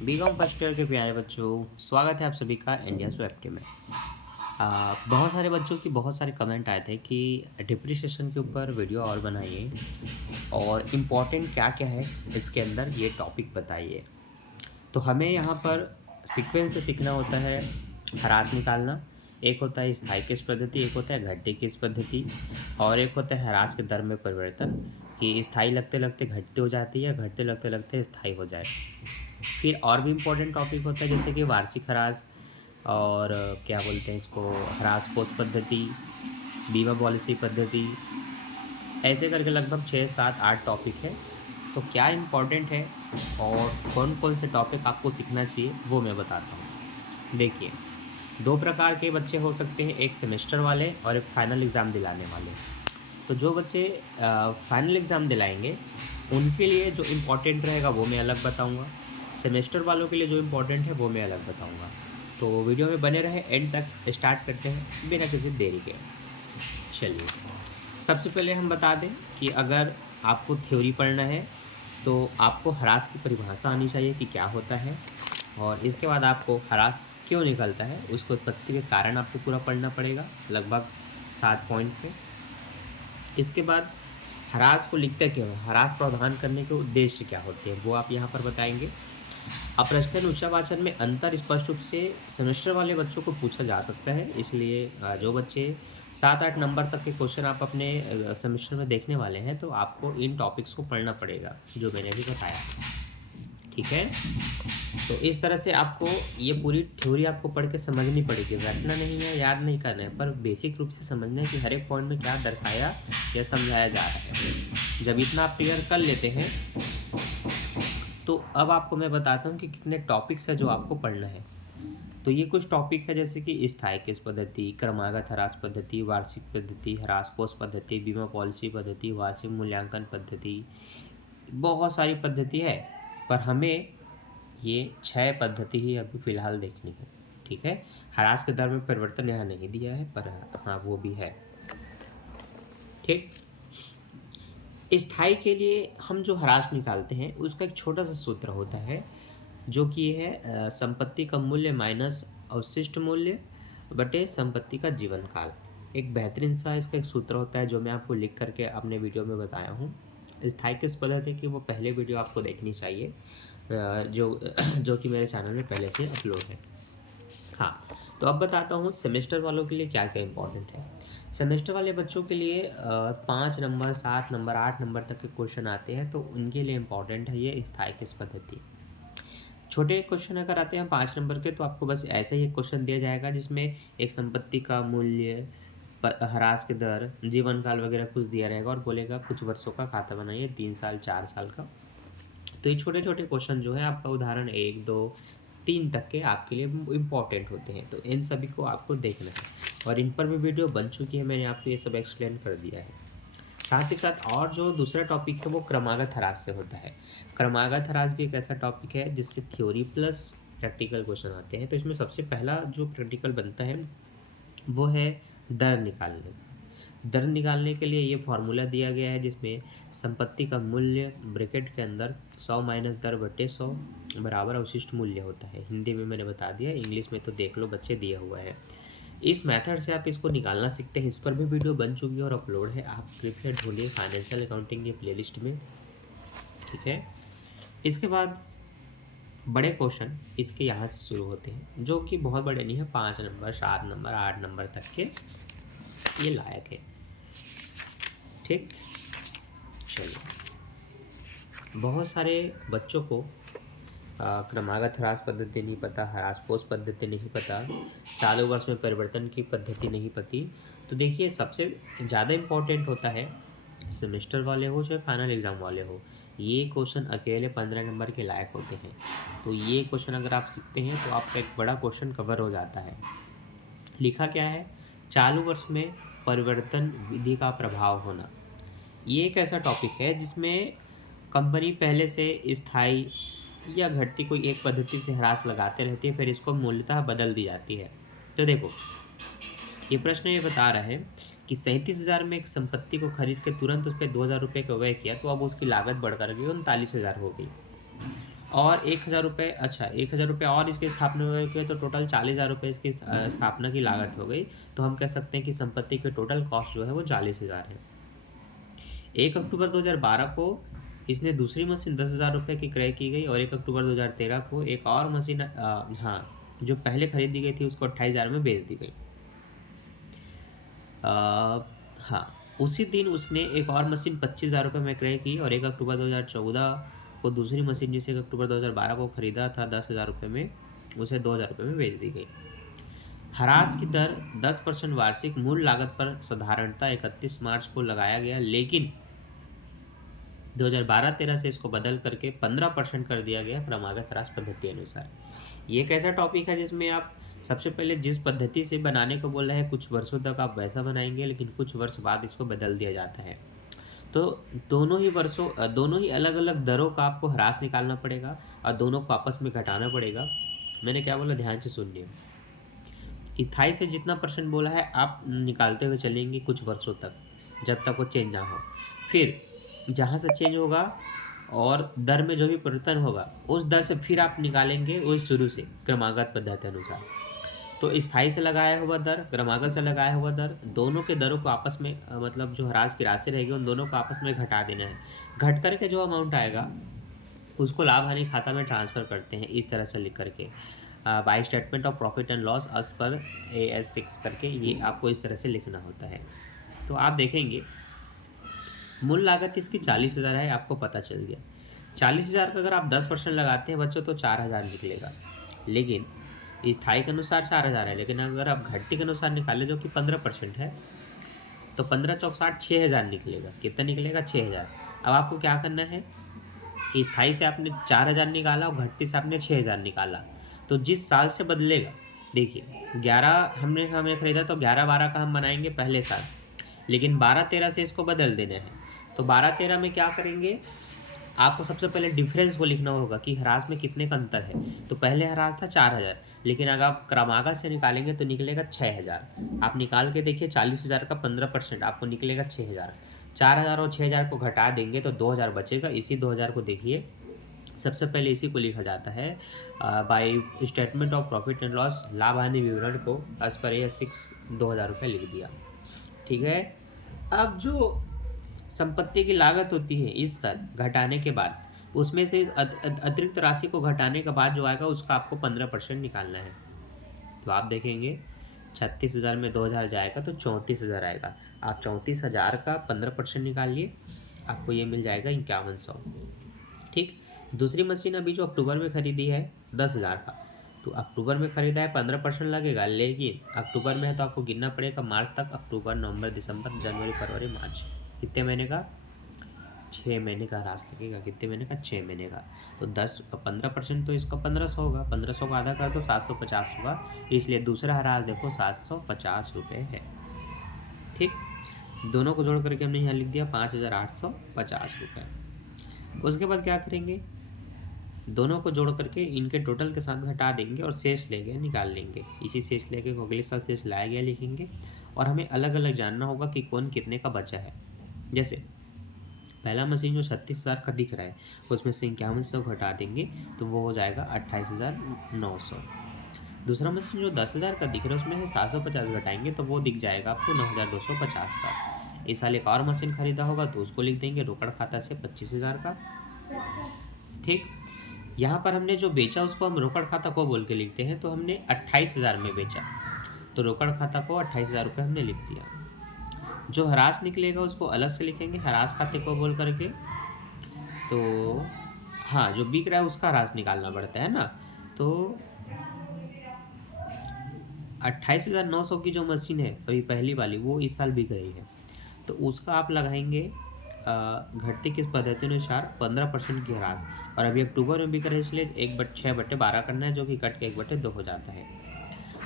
BCom first year के प्यारे बच्चों, स्वागत है आप सभी का इंडिया स्वैप्टी में। बहुत सारे बच्चों की बहुत सारे कमेंट आए थे कि डिप्रिसिएशन के ऊपर वीडियो और बनाइए और इम्पोर्टेंट क्या क्या है इसके अंदर ये टॉपिक बताइए। तो हमें यहाँ पर सीक्वेंस से सीखना होता है ह्रास निकालना। एक होता है स्थायिक पद्धति, एक होता है घटती की पद्धति, और एक होता है ह्रास के दर में परिवर्तन कि स्थायी लगते लगते घटती हो जाती है, घटते लगते लगते स्थायी हो जाए। फिर और भी इम्पोर्टेंट टॉपिक होता है जैसे कि वार्षिक ह्रास और क्या बोलते हैं इसको, ह्रास कोष पद्धति, बीमा पॉलिसी पद्धति, ऐसे करके लगभग 6, 7, 8 टॉपिक है। तो क्या इम्पोर्टेंट है और कौन कौन से टॉपिक आपको सीखना चाहिए वो मैं बताता हूँ। देखिए, 2 प्रकार के बच्चे हो सकते हैं, एक सेमेस्टर वाले और एक फाइनल एग्ज़ाम दिलाने वाले। तो जो बच्चे फाइनल एग्ज़ाम दिलाएंगे उनके लिए जो इम्पोर्टेंट रहेगा वो मैं अलग बताऊँगा, सेमेस्टर वालों के लिए जो इम्पोर्टेंट है वो मैं अलग बताऊँगा। तो वीडियो में बने रहे, एंड तक स्टार्ट करते हैं बिना किसी देरी के। चलिए, सबसे पहले हम बता दें कि अगर आपको थ्योरी पढ़ना है तो आपको ह्रास की परिभाषा आनी चाहिए कि क्या होता है, और इसके बाद आपको ह्रास क्यों निकलता है उसको उत्पत्ति के कारण आपको पूरा पढ़ना पड़ेगा, लगभग 7 पॉइंट पे। इसके बाद ह्रास को लिखते क्यों है, ह्रास प्रावधान करने के उद्देश्य क्या होते हैं वो आप यहाँ पर बताएंगे। अप्रश्न उच्चावाचन में अंतर स्पष्ट रूप से सेमेस्टर वाले बच्चों को पूछा जा सकता है, इसलिए जो बच्चे 7-8 नंबर तक के क्वेश्चन आप अपने सेमेस्टर में देखने वाले हैं तो आपको इन टॉपिक्स को पढ़ना पड़ेगा जो मैंने अभी बताया, ठीक है। तो इस तरह से आपको ये पूरी थ्योरी आपको पढ़ के समझनी पड़ेगी, रटना नहीं है, याद नहीं करना है, पर बेसिक रूप से समझना है कि हर एक पॉइंट में क्या दर्शाया या समझाया जा रहा है। जब इतना आप क्लियर कर लेते हैं तो अब आपको मैं बताता हूँ कि कितने टॉपिक्स है जो आपको पढ़ना है। तो ये कुछ टॉपिक है जैसे कि स्थायिक पद्धति, क्रमागत ह्रास पद्धति, वार्षिक पद्धति, ह्रास कोष पद्धति, बीमा पॉलिसी पद्धति, वार्षिक मूल्यांकन पद्धति, बहुत सारी पद्धति है, पर हमें ये 6 पद्धति ही अभी फ़िलहाल देखनी है, ठीक है। ह्रास के दर में परिवर्तन यहाँ नहीं दिया है, पर हाँ वो भी है, ठीक। स्थायी के लिए हम जो ह्रास निकालते हैं उसका एक छोटा सा सूत्र होता है जो कि है संपत्ति का मूल्य माइनस अवशिष्ट मूल्य बटे संपत्ति का जीवन काल। एक बेहतरीन सा इसका एक सूत्र होता है जो मैं आपको लिख करके अपने वीडियो में बताया हूँ। स्थायी किस पद्धति की वो पहले वीडियो आपको देखनी चाहिए, जो कि मेरे चैनल में पहले से अपलोड है। हाँ, तो अब बताता हूँ सेमेस्टर वालों के लिए क्या क्या इम्पोर्टेंट है। सेमेस्टर वाले बच्चों के लिए 5 नंबर, 7 नंबर, 8 नंबर तक के क्वेश्चन आते हैं, तो उनके लिए इम्पोर्टेंट है ये स्थायिक पद्धति। छोटे क्वेश्चन अगर आते हैं 5 नंबर के तो आपको बस ऐसे ही क्वेश्चन दिया जाएगा जिसमें एक संपत्ति का मूल्य, ह्रास के दर, जीवन काल वगैरह कुछ दिया रहेगा और बोलेगा कुछ वर्षों का खाता बनाइए, 3 साल 4 साल का। तो ये छोटे छोटे क्वेश्चन जो है आपका उदाहरण 1, 2, 3 तक के आपके लिए इम्पॉर्टेंट होते हैं, तो इन सभी को आपको देखना है और इन पर भी वीडियो बन चुकी है, मैंने आपको ये सब एक्सप्लेन कर दिया है। साथ ही साथ और जो दूसरा टॉपिक है वो क्रमागत ह्रास से होता है। क्रमागत ह्रास भी एक ऐसा टॉपिक है जिससे थ्योरी प्लस प्रैक्टिकल क्वेश्चन आते हैं। तो इसमें सबसे पहला जो प्रैक्टिकल बनता है वो है दर निकालने। दर निकालने के लिए ये फार्मूला दिया गया है जिसमें संपत्ति का मूल्य ब्रैकेट के अंदर 100 माइनस दर बटे 100 बराबर अवशिष्ट मूल्य होता है। हिंदी में मैंने बता दिया, इंग्लिश में तो देख लो बच्चे, दिया हुआ है। इस मेथड से आप इसको निकालना सीखते हैं। इस पर भी वीडियो बन चुकी है और अपलोड है, आप कृपया ढूंढिए फाइनेंशियल अकाउंटिंग के प्लेलिस्ट में, ठीक है। इसके बाद बड़े क्वेश्चन इसके यहाँ से शुरू होते हैं जो कि बहुत बड़े नहीं है, 5 नंबर, 7 नंबर, 8 नंबर तक के ये लायक है, ठीक। चलिए, बहुत सारे बच्चों को क्रमागत ह्रास पद्धति नहीं पता, ह्रास कोष पद्धति नहीं पता, चालू वर्ष में परिवर्तन की पद्धति नहीं पती। तो देखिए, सबसे ज़्यादा इम्पोर्टेंट होता है सेमेस्टर वाले हो चाहे फाइनल एग्ज़ाम वाले हो, ये क्वेश्चन अकेले 15 नंबर के लायक होते हैं। तो ये क्वेश्चन अगर आप सीखते हैं तो आपका एक बड़ा क्वेश्चन कवर हो जाता है। लिखा क्या है, चालू वर्ष में परिवर्तन विधि का प्रभाव होना। ये एक ऐसा टॉपिक है जिसमें कंपनी पहले से स्थायी या घटती कोई एक पद्धति से ह्रास लगाते रहती है, फिर इसको मूल्यतः बदल दी जाती है। तो देखो, ये प्रश्न ये बता रहा है कि 37,000 में एक संपत्ति को खरीद के तुरंत उस पर 2,000 रुपये का व्यय किया तो अब उसकी लागत बढ़कर गई 39,000 हो गई। और 1,000 रुपये, अच्छा 1,000 रुपये और इसके स्थापना में हुए तो टोटल 40,000 रुपये इसकी स्थापना की लागत हो गई। तो हम कह सकते हैं कि संपत्ति के टोटल कॉस्ट जो है वो 40,000 है। 1 अक्टूबर 2012 को इसने दूसरी मशीन 10,000 रुपये की क्रय की गई और 1 अक्टूबर 2013 को एक और मशीन हाँ जो पहले खरीदी गई थी उसको 28,000 में बेच दी गई। हाँ, उसी दिन उसने एक और मशीन 25,000 रुपये में क्रय की और 1 अक्टूबर 2014 को दूसरी मशीन जिसे 1 अक्टूबर 2012 को खरीदा था 10,000 रुपये में, उसे 2,000 रुपये में बेच दी गई। ह्रास की दर 10% वार्षिक मूल लागत पर साधारणतः 31 मार्च को लगाया गया, लेकिन 2012-13 से इसको बदल करके 15% कर दिया गया क्रमागत ह्रास पद्धति अनुसार। ये एक ऐसा टॉपिक है जिसमें आप सबसे पहले जिस पद्धति से बनाने को बोल रहे हैं कुछ वर्षों तक आप वैसा बनाएंगे, लेकिन कुछ वर्ष बाद इसको बदल दिया जाता है। तो दोनों ही अलग अलग दरों का आपको ह्रास निकालना पड़ेगा और दोनों को आपस में घटाना पड़ेगा। मैंने क्या बोला, ध्यान से सुनिए। स्थाई से जितना परसेंट बोला है आप निकालते हुए चलेंगे कुछ वर्षों तक, जब तक वो चेंज ना हो। फिर जहाँ से चेंज होगा और दर में जो भी परिवर्तन होगा उस दर से फिर आप निकालेंगे वो शुरू से क्रमागत पद्धति अनुसार। तो स्थाई से लगाया हुआ दर, क्रमागत से लगाया हुआ दर, दोनों के दरों को आपस में मतलब जो ह्रास की राशि रहेगी उन दोनों को आपस में घटा देना है। घट करके जो अमाउंट आएगा उसको लाभ हानि खाता में ट्रांसफ़र करते हैं इस तरह से लिख करके, by statement of profit and loss as per AS 6 करके, ये आपको इस तरह से लिखना होता है। तो आप देखेंगे मूल लागत इसकी 40,000 है, आपको पता चल गया। 40,000 का अगर आप 10% लगाते हैं बच्चों तो 4,000 निकलेगा, लेकिन स्थाई के अनुसार 4,000 है, लेकिन अगर आप घटती के अनुसार निकालें जो कि 15% है तो 15 चौक 60 6,000 निकलेगा। कितना निकलेगा? 6,000। अब आपको क्या करना है, स्थाई से आपने 4,000 निकाला और घटती से आपने 6,000 निकाला, तो जिस साल से बदलेगा, देखिए 11 हमने खरीदा तो 11-12 का हम बनाएंगे पहले साल, लेकिन 12-13 से इसको बदल देना है। तो 12-13 में क्या करेंगे, आपको सबसे पहले डिफरेंस को लिखना होगा कि ह्रास में कितने का अंतर है। तो पहले ह्रास था 4,000, लेकिन अगर आप क्रमागत से निकालेंगे तो निकलेगा 6,000। आप निकाल के देखिए 40,000 का 15% आपको निकलेगा 6,000। 4,000 और 6,000 को घटा देंगे तो 2,000 बचेगा। इसी 2,000 को देखिए, सबसे पहले इसी को लिखा जाता है bye statement of profit and loss, लाभ हानि विवरण को एज पर AS 6 2,000 रुपये लिख दिया। ठीक है। अब जो संपत्ति की लागत होती है इस साल घटाने के बाद, उसमें से अतिरिक्त राशि को घटाने के बाद जो आएगा उसका आपको 15% निकालना है। तो आप देखेंगे 36,000 में 2,000 जाएगा तो 34,000 आएगा। आप 34,000 का 15% निकालिए, आपको ये मिल जाएगा 5100। ठीक। दूसरी मशीन अभी जो अक्टूबर में खरीदी है 10,000 का, तो अक्टूबर में खरीदा है 15% लगेगा, लेकिन अक्टूबर में है तो आपको गिनना पड़ेगा मार्च तक। अक्टूबर, नवंबर, दिसंबर, जनवरी, फरवरी, मार्च, कितने महीने का? 6 महीने का ह्रास लगेगा। कितने महीने का? 6 महीने का। तो 15% तो इसका 1,500 होगा। 1,500 का आधा कर दो 750 होगा, इसलिए दूसरा ह्रास देखो 750 रुपये है। ठीक। दोनों को जोड़ करके हमने यहाँ लिख दिया 5,850 रुपये। उसके बाद क्या करेंगे, दोनों को जोड़ करके इनके टोटल के साथ घटा देंगे और शेष ले गए निकाल लेंगे। इसी शेष लेके अगले साल शेष लाया गया लिखेंगे, और हमें अलग अलग जानना होगा कि कौन कितने का बचा है। जैसे पहला मशीन जो 36,000 का दिख रहा है उसमें से 5100 घटा देंगे तो वो हो जाएगा 28,900। दूसरा मशीन जो 10,000 का दिख रहा है उसमें से 750 घटाएंगे तो वो दिख जाएगा आपको 9,250 का। इस साल एक और मशीन खरीदा होगा तो उसको लिख देंगे रोकड़ खाता से 25,000 का। ठीक। यहाँ पर हमने जो बेचा उसको हम रोकड़ खाता को बोल के लिखते हैं, तो हमने 28,000 में बेचा तो रोकड़ खाता को 28,000 रुपये हमने लिख दिया। जो ह्रास निकलेगा उसको अलग से लिखेंगे ह्रास खाते को बोल करके। तो हाँ, जो बिक रहा है उसका ह्रास निकालना पड़ता है ना। तो 28,900 की जो मशीन है अभी पहली वाली वो इस साल बिक रही है, तो उसका आप लगाएंगे घटती किस पद्धति अनुसार 15% की ह्रास। और अभी अक्टूबर में बिक रहे इसलिए 1/6/12 करना है, जो कि कट के 1/2 हो जाता है।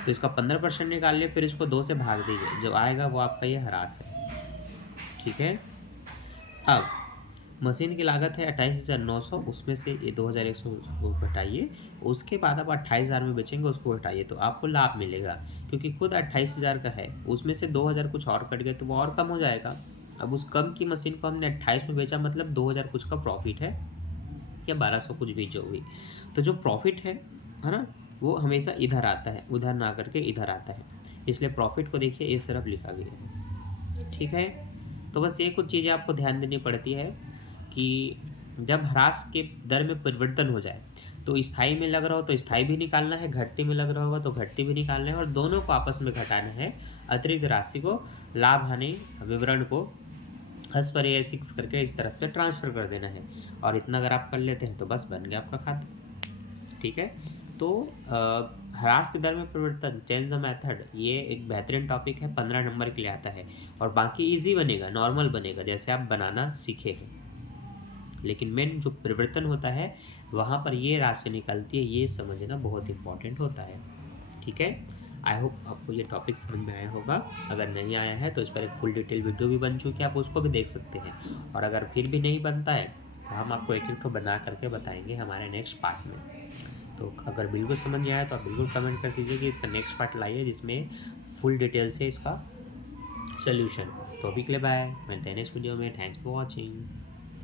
तो इसका 15% निकाल लिए, फिर इसको 2 से भाग दीजिए, जो आएगा वो आपका ये ह्रास है। ठीक है। अब मशीन की लागत है 28,900, उसमें से ये 2,100 को घटाइए, उसके बाद आप 28,000 में बेचेंगे उसको घटाइए तो आपको लाभ मिलेगा, क्योंकि खुद 28,000 का है, उसमें से 2,000 कुछ और कट गए तो वो और कम हो जाएगा। अब उस कम की मशीन को हमने 28 में बेचा, मतलब 2,000 कुछ का प्रॉफिट है। या 1200 कुछ भी जो भी। तो जो प्रॉफिट है ना, वो हमेशा इधर आता है, उधर ना करके इधर आता है, इसलिए प्रॉफिट को देखिए इस तरफ लिखा गया है। ठीक है, तो बस ये कुछ चीज़ें आपको ध्यान देनी पड़ती है कि जब ह्रास के दर में परिवर्तन हो जाए तो स्थाई में लग रहा हो तो स्थाई भी निकालना है, घटती में लग रहा होगा तो घटती भी निकालना है, और दोनों को आपस में घटाना है। अतिरिक्त राशि को लाभ हानि विवरण को हस पर या 6 करके इस तरफ पे ट्रांसफ़र कर देना है, और इतना अगर आप कर लेते हैं तो बस बन गया आपका खाता। ठीक है, तो ह्रास की दर में परिवर्तन, चेंज द मेथड, ये एक बेहतरीन टॉपिक है, 15 नंबर के लिए आता है, और बाकी इजी बनेगा, नॉर्मल बनेगा जैसे आप बनाना सीखे हैं। लेकिन मेन जो परिवर्तन होता है वहाँ पर ये राशि निकलती है, ये समझना बहुत इंपॉर्टेंट होता है। ठीक है, आई होप आपको ये टॉपिक समझ में आया होगा। अगर नहीं आया है तो इस पर एक फुल डिटेल वीडियो भी बन चुकी है, आप उसको भी देख सकते हैं, और अगर फिर भी नहीं बनता है तो हम आपको एक एक तो बना करके बताएंगे हमारे नेक्स्ट पार्ट में। तो अगर बिल्कुल समझ में आया तो आप बिल्कुल कमेंट कर दीजिए कि इसका नेक्स्ट पार्ट लाइए जिसमें फुल डिटेल से इसका सोल्यूशन। तो अभी के लिए बाय, मिलते हैं नेक्स्ट वीडियो में। Thanks for watching.